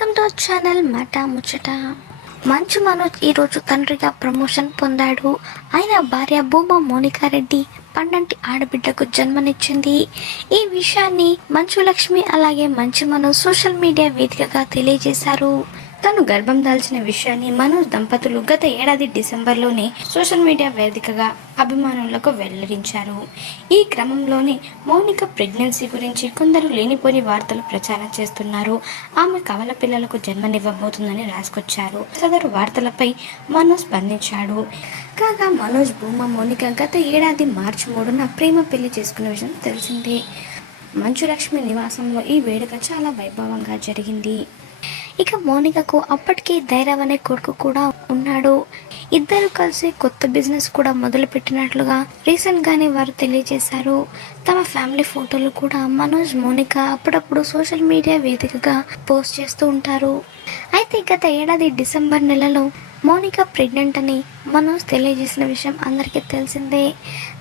Welcome to channel మాట ముచ్చట. మంచు మనోజ్ ఈరోజు తండ్రిగా ప్రమోషన్ పొందాడు. ఆయన భార్య భూమా మోనికారెడ్డి పండంటి ఆడబిడ్డకు జన్మనిచ్చింది. ఈ విషయాన్ని మంచు లక్ష్మి అలాగే మంచు మనోజ్ సోషల్ మీడియా వేదికగా తెలియజేశారు. తను గర్భం దాల్చిన విషయాన్ని మనోజ్ దంపతులు గత ఏడాది డిసెంబర్లోనే సోషల్ మీడియా వేదికగా అభిమానులకు వెల్లడించారు. ఈ క్రమంలోనే మౌనిక ప్రెగ్నెన్సీ గురించి కొందరు లేనిపోని వార్తలు ప్రచారం చేస్తున్నారు. ఆమె కవల పిల్లలకు జన్మనివ్వబోతుందని రాసుకొచ్చారు. సదరు వార్తలపై మనోజ్ స్పందించాడు. కాగా మనోజ్ భూమా మౌనిక గత ఏడాది మార్చి మూడున ప్రేమ పెళ్ళి చేసుకున్న విషయం తెలిసిందే. మంచులక్ష్మి నివాసంలో ఈ వేడుక చాలా వైభవంగా జరిగింది. ఇక మౌనికకు అప్పటికే ధైర్యం అనే కొడుకు కూడా ఉన్నాడు. ఇద్దరు కలిసి కొత్త బిజినెస్ కూడా మొదలు పెట్టినట్లుగా రీసెంట్ గానే వారు తెలియజేశారు. తమ ఫ్యామిలీ ఫోటోలు కూడా మనోజ్ మౌనిక అప్పుడప్పుడు సోషల్ మీడియా వేదికగా పోస్ట్ చేస్తూ ఉంటారు. అయితే గత ఏడాది డిసెంబర్ నెలలో మోనిక ప్రెగ్నెంట్ అని మనోజ్ తెలియజేసిన విషయం అందరికీ తెలిసిందే.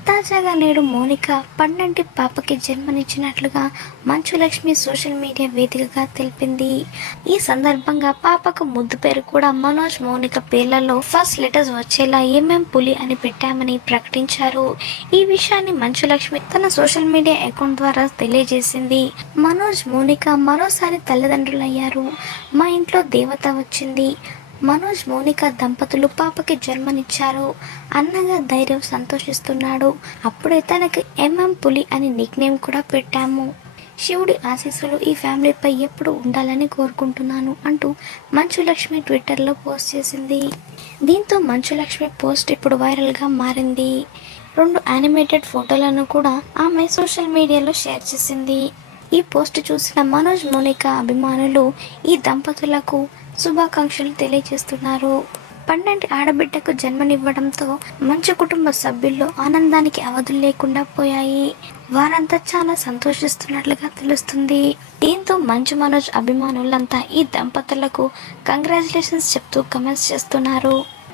తాజాగా నేడు మోనిక పన్నంటి పాపకి జన్మనిచ్చినట్లుగా మంచు లక్ష్మి సోషల్ మీడియా వేదికగా తెలిపింది. ఈ సందర్భంగా పాపకు ముద్దు పేరు కూడా మనోజ్ మౌనిక పేర్లలో ఫస్ట్ లెటర్స్ వచ్చేలా ఎంఎం పులి అని పెట్టామని ప్రకటించారు. ఈ విషయాన్ని మంచు లక్ష్మి తన సోషల్ మీడియా అకౌంట్ ద్వారా తెలియజేసింది. మనోజ్ మోనిక మరోసారి తల్లిదండ్రులయ్యారు. మా ఇంట్లో దేవత వచ్చింది. మనోజ్ మోనికా దంపతులు పాపకి జన్మనిచ్చారు. అన్నగా ధైర్యం సంతోషిస్తున్నాడు. అప్పుడే తనకి ఎంఎం పులి అని నిక్నేమ్ కూడా పెట్టాము. శివుడి ఆశీస్సులు ఈ ఫ్యామిలీపై ఎప్పుడు ఉండాలని కోరుకుంటున్నాను అంటూ మంచులక్ష్మి ట్విట్టర్లో పోస్ట్ చేసింది. దీంతో మంచులక్ష్మి పోస్ట్ ఇప్పుడు వైరల్గా మారింది. రెండు యానిమేటెడ్ ఫోటోలను కూడా ఆమె సోషల్ మీడియాలో షేర్ చేసింది. ఈ పోస్ట్ చూసిన మనోజ్ మోనిక అభిమానులు ఈ దంపతులకు శుభాకాంక్షలు తెలియజేస్తున్నారు. పన్నెండు ఆడబిడ్డకు జన్మనివ్వడంతో మంచి కుటుంబ సభ్యుల్లో ఆనందానికి అవధులు లేకుండా పోయాయి. వారంతా చాలా సంతోషిస్తున్నట్లుగా తెలుస్తుంది. దీంతో మంచు మనోజ్ అభిమానులంతా ఈ దంపతులకు కంగ్రాచులేషన్స్ చెప్తూ కమెంట్స్ చేస్తున్నారు.